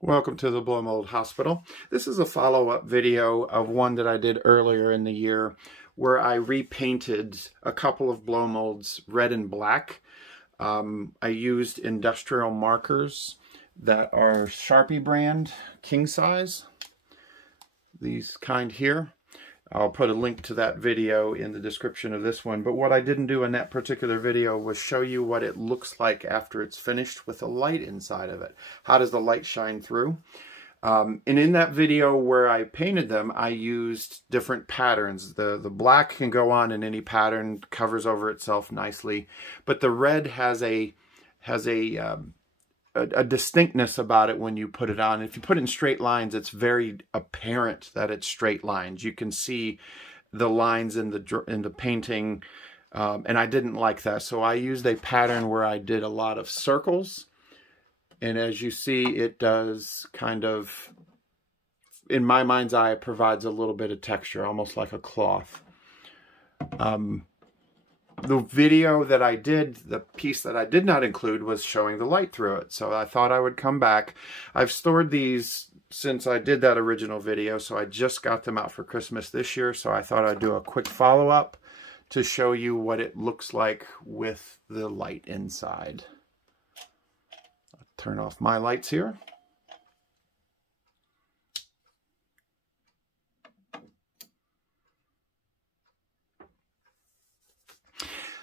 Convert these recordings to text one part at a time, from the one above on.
Welcome to the Blow Mold Hospital. This is a follow-up video of one that I did earlier in the year where I repainted a couple of blow molds red and black. I used industrial markers that are Sharpie brand, king size, these kind here. I'll put a link to that video in the description of this one. But what I didn't do in that particular video was show you what it looks like after it's finished with a light inside of it. How does the light shine through? And in that video where I painted them, I used different patterns. The black can go on in any pattern, covers over itself nicely. But the red has a distinctness about it when you put it on. If you put it in straight lines, it's very apparent that it's straight lines. You can see the lines in the painting, and I didn't like that. So I used a pattern where I did a lot of circles, and as you see, it does kind of, in my mind's eye, it provides a little bit of texture, almost like a cloth. The video that I did, the piece that I did not include was showing the light through it. So I thought I would come back. I've stored these since I did that original video, so I just got them out for Christmas this year. So I thought I'd do a quick follow-up to show you what it looks like with the light inside. I'll turn off my lights here.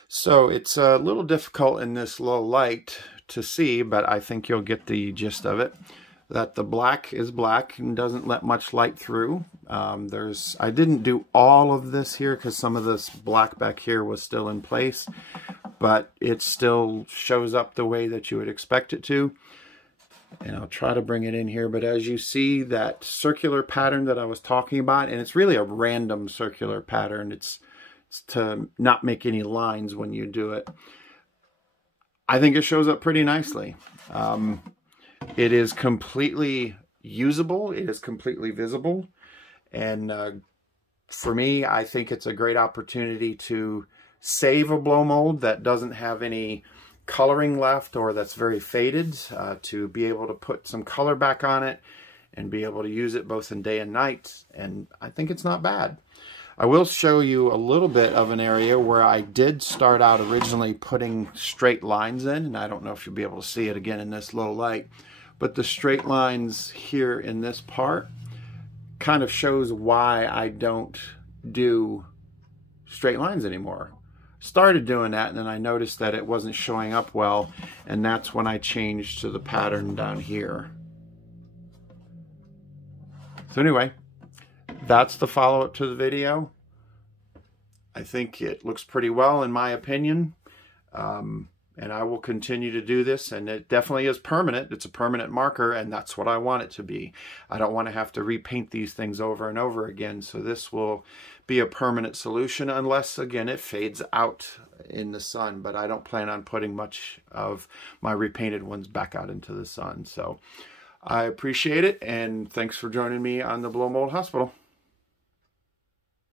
So it's a little difficult in this low light to see, but I think you'll get the gist of it. That the black is black and doesn't let much light through. I didn't do all of this here because some of this black back here was still in place, but it still shows up the way that you would expect it to. And I'll try to bring it in here, but as you see, that circular pattern that I was talking about, and it's really a random circular pattern. It's to not make any lines when you do it. I think it shows up pretty nicely. It is completely usable. It is completely visible. And for me, I think it's a great opportunity to save a blow mold that doesn't have any coloring left or that's very faded, to be able to put some color back on it and be able to use it both in day and night. And I think it's not bad. I will show you a little bit of an area where I did start out originally putting straight lines in, and I don't know if you'll be able to see it again in this low light, but the straight lines here in this part kind of shows why I don't do straight lines anymore. Started doing that, and then I noticed that it wasn't showing up well, and that's when I changed to the pattern down here. So anyway, that's the follow-up to the video. I think it looks pretty well in my opinion. And I will continue to do this, and it definitely is permanent. It's a permanent marker, and that's what I want it to be. I don't want to have to repaint these things over and over again, so this will be a permanent solution unless, again, it fades out in the sun. But I don't plan on putting much of my repainted ones back out into the sun. So I appreciate it, and thanks for joining me on the Blow Mold Hospital.